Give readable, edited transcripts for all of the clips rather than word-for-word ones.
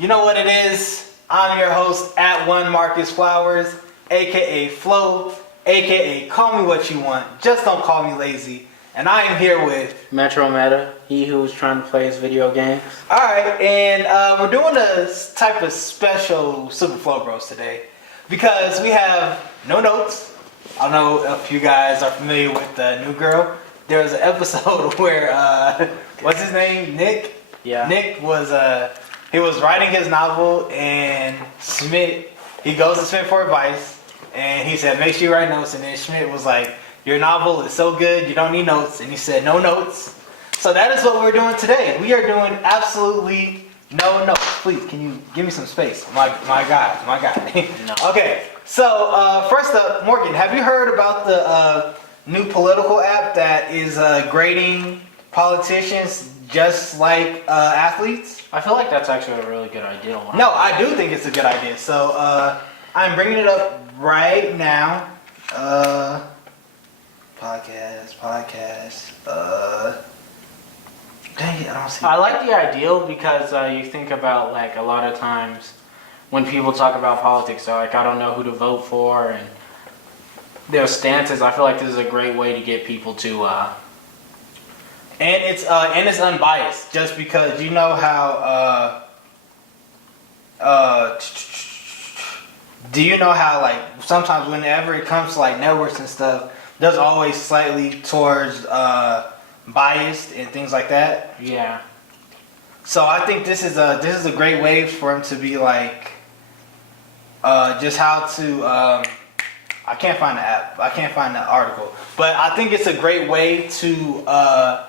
You know what it is. I'm your host at One Marcus Flowers, aka Flo, aka Call Me What You Want. Just don't call me lazy. And I am here with Metro Meta, he who was trying to play his video games. Alright, and we're doing a type of special Super Flow Bros today because we have no notes. I don't know if you guys are familiar with the New Girl. There was an episode where what's his name? Nick? Yeah. Nick was he was writing his novel, and Schmidt, he goes to Schmidt for advice, and he said, make sure you write notes. And then Schmidt was like, your novel is so good, you don't need notes. And he said, no notes. So that is what we're doing today. We are doing absolutely no notes. Please, can you give me some space? My guy. No. Okay, so first up, Morgan, have you heard about the new political app that is grading politicians just like athletes? I feel like that's actually a really good idea. No, I do think it's a good idea. So I'm bringing it up right now. Podcast. Dang it, I don't see. I like the ideal because you think about, like, a lot of times when people talk about politics, they're like, I don't know who to vote for, and their stances. I feel like this is a great way to get people to and it's unbiased, just because you know how do you know how, like, sometimes whenever it comes to like networks and stuff, there's always slightly towards biased and things like that. Yeah. So I think this is a great way for him to be like just how to I can't find the app. I can't find the article. But I think it's a great way to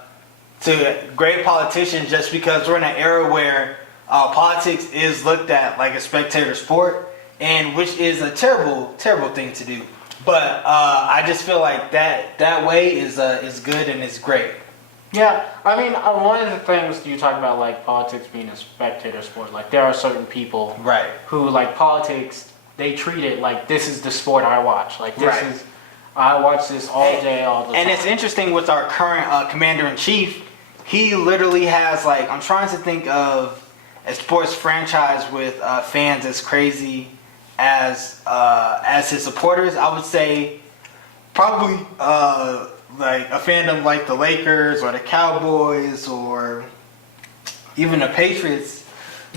grade politicians, just because we're in an era where politics is looked at like a spectator sport, and which is a terrible thing to do. But I just feel like that way is good and it's great. Yeah, I mean, one of the things you talk about, like, politics being a spectator sport, like, there are certain people Right. who, like, politics, they treat it like this is the sport I watch. Like, this Right. is, I watch this all day, all the time. And it's interesting with our current commander-in-chief, he literally has, like, I'm trying to think of a sports franchise with fans as crazy as his supporters. I would say probably like a fandom like the Lakers or the Cowboys or even the Patriots.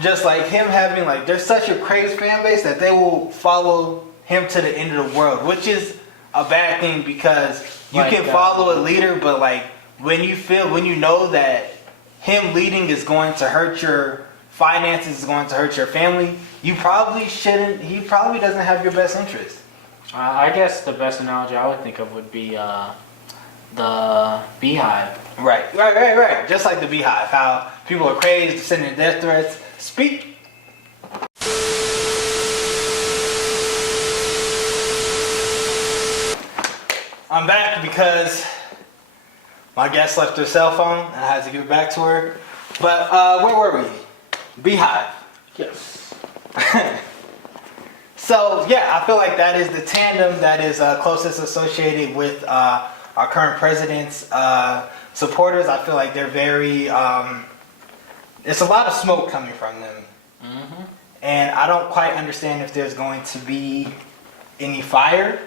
Just like him having, like, there's such a crazy fan base that they will follow him to the end of the world, which is a bad thing, because you Like, can follow a leader, but like when you know that him leading is going to hurt your finances, is going to hurt your family, you probably shouldn't. He probably doesn't have your best interest. I guess the best analogy I would think of would be the Beehive. Right. Just like the Beehive, how people are crazy, sending death threats. Speak. I'm back because my guest left her cell phone and I had to give it back to her. But where were we? Beehive. Yes. So yeah, I feel like that is the tandem that is closest associated with our current president's supporters. I feel like they're very. It's a lot of smoke coming from them, and I don't quite understand if there's going to be any fire.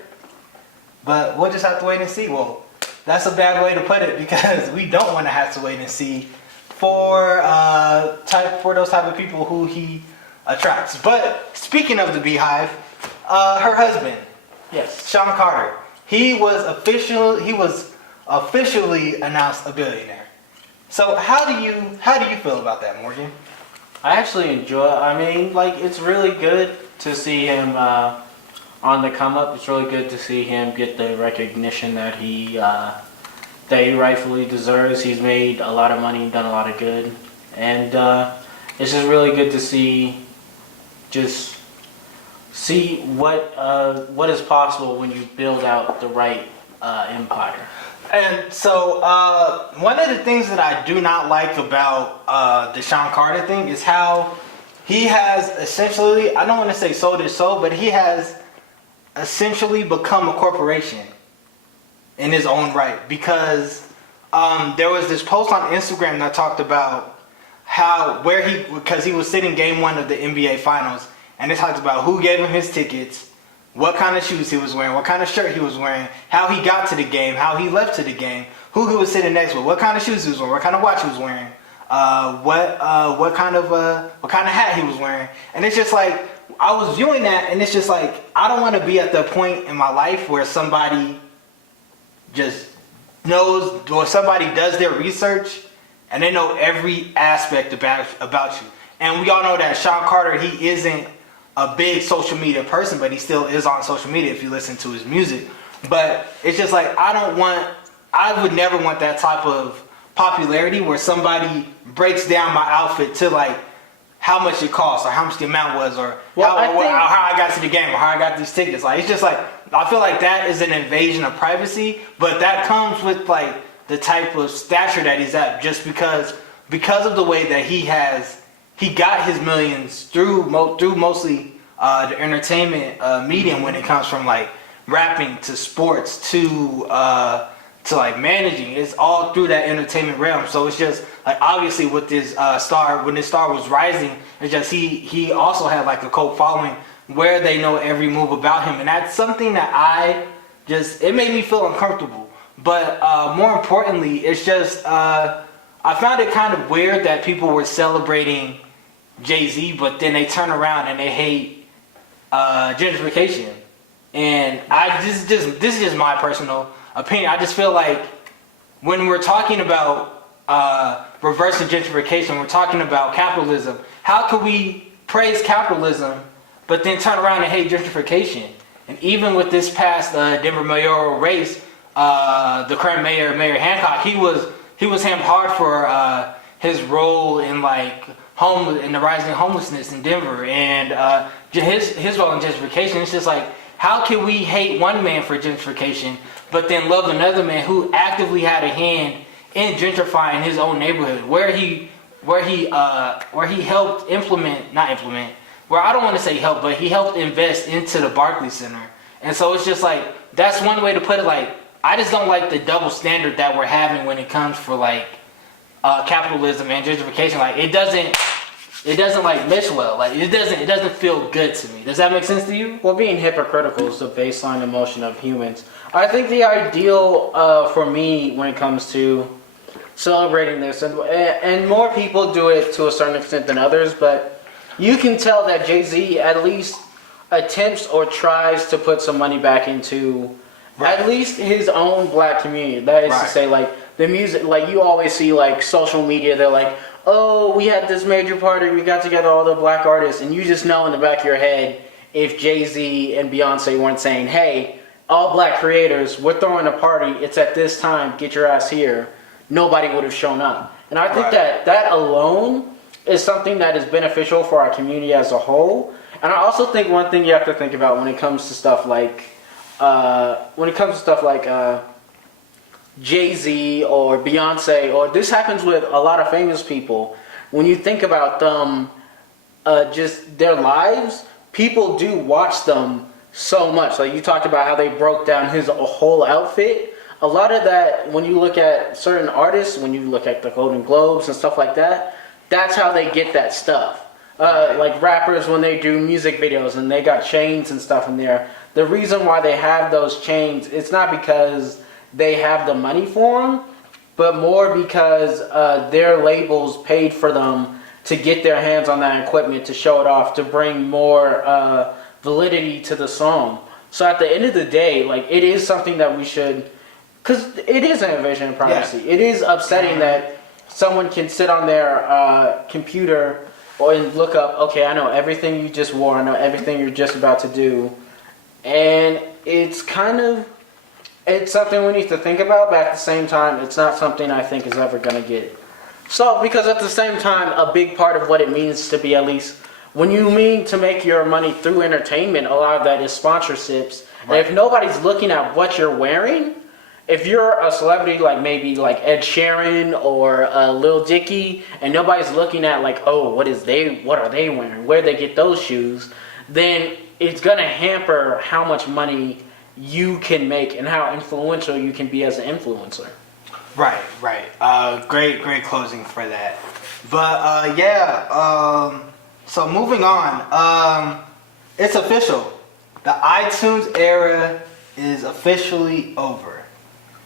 But we'll just have to wait and see. Well, that's a bad way to put it, because we don't want to have to wait and see for those type of people who he attracts. But speaking of the Beehive, her husband, Yes. Shawn Carter, he was officially announced a billionaire. So how do you feel about that, Morgan? I actually enjoy. I mean, like, it's really good to see him on the come up. It's really good to see him get the recognition that he rightfully deserves. He's made a lot of money, done a lot of good, and it's just really good to see what is possible when you build out the right empire. And so one of the things that I do not like about the Shawn Carter thing is how he has essentially, I don't want to say sold his soul, but he has essentially become a corporation in his own right, because there was this post on Instagram that talked about because he was sitting game 1 of the NBA Finals, and it talks about who gave him his tickets, what kind of shoes he was wearing, what kind of shirt he was wearing, how he got to the game, how he left to the game, who he was sitting next with, what kind of shoes he was wearing, what kind of watch he was wearing, what kind of hat he was wearing. And it's just like, I was viewing that, and it's just like, I don't want to be at the point in my life where somebody just knows, or somebody does their research and they know every aspect about you. And we all know that Shawn Carter, he isn't a big social media person, but he still is on social media if you listen to his music. But it's just like, I would never want that type of popularity where somebody breaks down my outfit to like how much it costs, or how much the amount was, or how I got to the game, or how I got these tickets. Like, it's just like, I feel like that is an invasion of privacy, but that comes with like the type of stature that he's at, just because of the way that he got his millions through mostly the entertainment medium, when it comes from like rapping to sports to like managing. It's all through that entertainment realm. So it's just like, obviously with this star, when this star was rising, it's just he also had like a cult following where they know every move about him, and that's something that it made me feel uncomfortable. But more importantly, it's just I found it kind of weird that people were celebrating Jay-Z, but then they turn around and they hate gentrification. And this is just my personal opinion. I just feel like when we're talking about reversing gentrification, we're talking about capitalism. How could we praise capitalism but then turn around and hate gentrification? And even with this past Denver mayoral race, the current mayor, Mayor Hancock, he was hammed hard for his role in like in the rising homelessness in Denver, and his role in gentrification. It's just like, how can we hate one man for gentrification, but then love another man who actively had a hand in gentrifying his own neighborhood, where he helped where I don't want to say help, but he helped invest into the Barclays Center. And so it's just like, that's one way to put it. Like, I just don't like the double standard that we're having when it comes for like capitalism and gentrification. Like, it doesn't like mesh well. Like, it doesn't feel good to me. Does that make sense to you? Well, being hypocritical is the baseline emotion of humans. I think the ideal for me when it comes to celebrating this, and more people do it to a certain extent than others, but you can tell that Jay-Z at least attempts or tries to put some money back into at least his own black community. That is to say, like, the music, like, you always see like social media, they're like, oh, we had this major party, we got together all the black artists, and you just know in the back of your head, if Jay-Z and Beyonce weren't saying, hey, all black creators, we're throwing a party, it's at this time, get your ass here, nobody would have shown up. And I think that alone is something that is beneficial for our community as a whole. And I also think one thing you have to think about when it comes to stuff like Jay-Z or Beyonce, or this happens with a lot of famous people. When you think about them, just their lives, people do watch them so much. Like, you talked about how they broke down his whole outfit. A lot of that, when you look at certain artists, when you look at the Golden Globes and stuff like that, that's how they get that stuff. Like rappers, when they do music videos and they got chains and stuff in there, the reason why they have those chains, it's not because they have the money for them, but more because their labels paid for them to get their hands on that equipment, to show it off, to bring more validity to the song. So at the end of the day, like, it is something that we should, because it is an invasion of privacy. Yeah. It is upsetting that someone can sit on their computer and look up, okay, I know everything you just wore, I know everything you're just about to do. And it's something we need to think about, but at the same time, it's not something I think is ever going to get solved, because at the same time, a big part of what it means to be, at least when you mean to make your money through entertainment, a lot of that is sponsorships. Right. And if nobody's looking at what you're wearing, if you're a celebrity like maybe like Ed Sheeran or Lil Dicky, and nobody's looking at like, oh, what are they wearing? Where they get those shoes? Then it's gonna hamper how much money you can make and how influential you can be as an influencer. Right, right. Great closing for that. But yeah. So moving on. It's official. The iTunes era is officially over.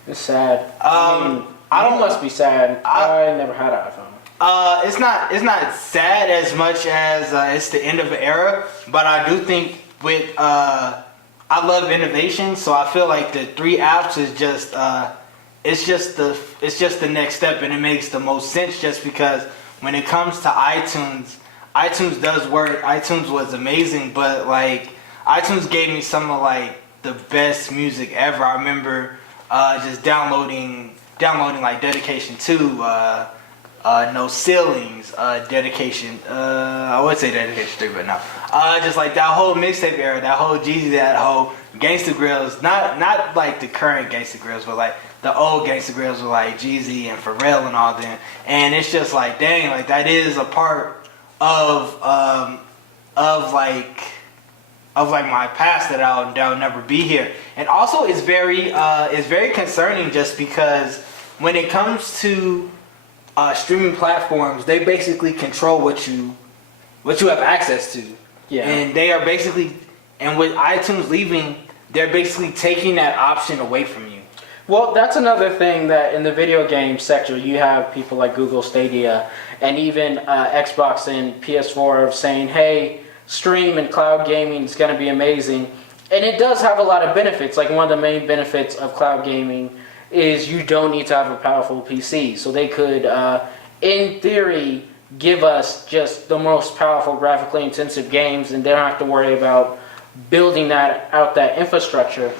It's sad. I don't must be sad. I never had an iPhone. It's not sad as much as it's the end of an era, but I do think with I love innovation, so I feel like the 3 apps is just it's just the next step, and it makes the most sense just because when it comes to iTunes does work. iTunes was amazing, but like iTunes gave me some of like the best music ever. I remember just downloading like Dedication 2, No Ceilings, Dedication, I would say Dedication 3, but no. Just like that whole mixtape era, that whole Jeezy, that whole Gangsta Grills, not like the current Gangsta Grills, but like the old Gangsta Grills with like Jeezy and Pharrell and all them. And it's just like, dang, like that is a part of my past that I'll never be here. And also it's very concerning just because when it comes to streaming platforms, they basically control what you have access to. Yeah. And they are basically, and with iTunes leaving, they're basically taking that option away from you. Well, that's another thing that in the video game sector, you have people like Google Stadia and even Xbox and PS4 saying, hey, stream and cloud gaming is going to be amazing. And it does have a lot of benefits. Like one of the main benefits of cloud gaming is you don't need to have a powerful PC. So they could, in theory, give us just the most powerful graphically intensive games, and they don't have to worry about building that infrastructure.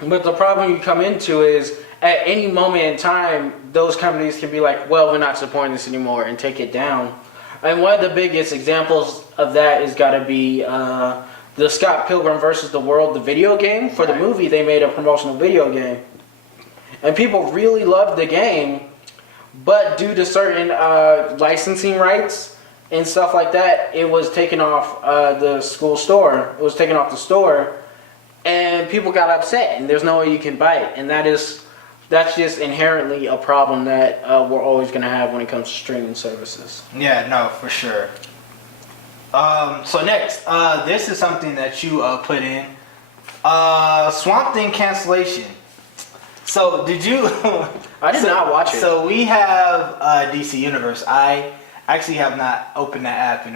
But the problem you come into is at any moment in time, those companies can be like, well, we're not supporting this anymore, and take it down. And one of the biggest examples of that is got to be the Scott Pilgrim versus the World, the video game. For the movie, they made a promotional video game. And people really loved the game, but due to certain licensing rights and stuff like that, it was taken off the school store. It was taken off the store, and people got upset, and there's no way you can buy it. And that's just inherently a problem that we're always going to have when it comes to streaming services. Yeah, no, for sure. So next, this is something that you put in. Swamp Thing cancellation. So did you? I did not watch it. So we have DC Universe. I actually have not opened that app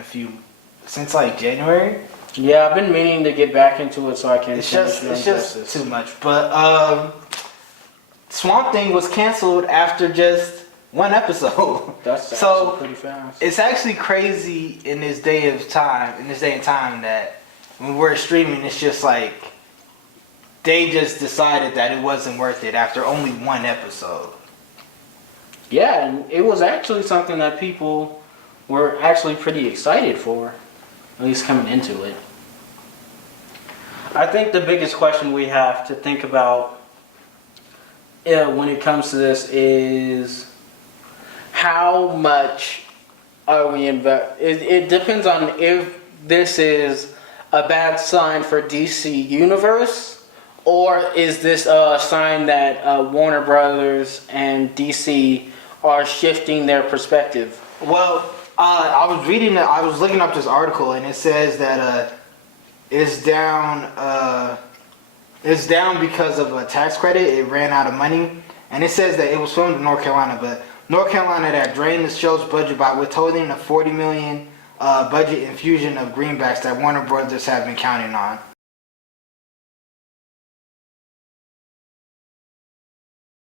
since like January. Yeah, I've been meaning to get back into it so I can. It's just too much. But Swamp Thing was canceled after just one episode. That's so pretty fast. It's actually crazy in this day and time that when we're streaming, it's just like they just decided that it wasn't worth it after only one episode. Yeah, and it was actually something that people were actually pretty excited for, at least coming into it. I think the biggest question we have to think about when it comes to this is how much are we it depends on if this is a bad sign for DC Universe, or is this a sign that Warner Brothers and DC are shifting their perspective? Well, I was looking up this article, and it says that it's down because of a tax credit. It ran out of money, and it says that it was filmed in North Carolina, but North Carolina that drained the show's budget by withholding the $40 million budget infusion of greenbacks that Warner Brothers have been counting on.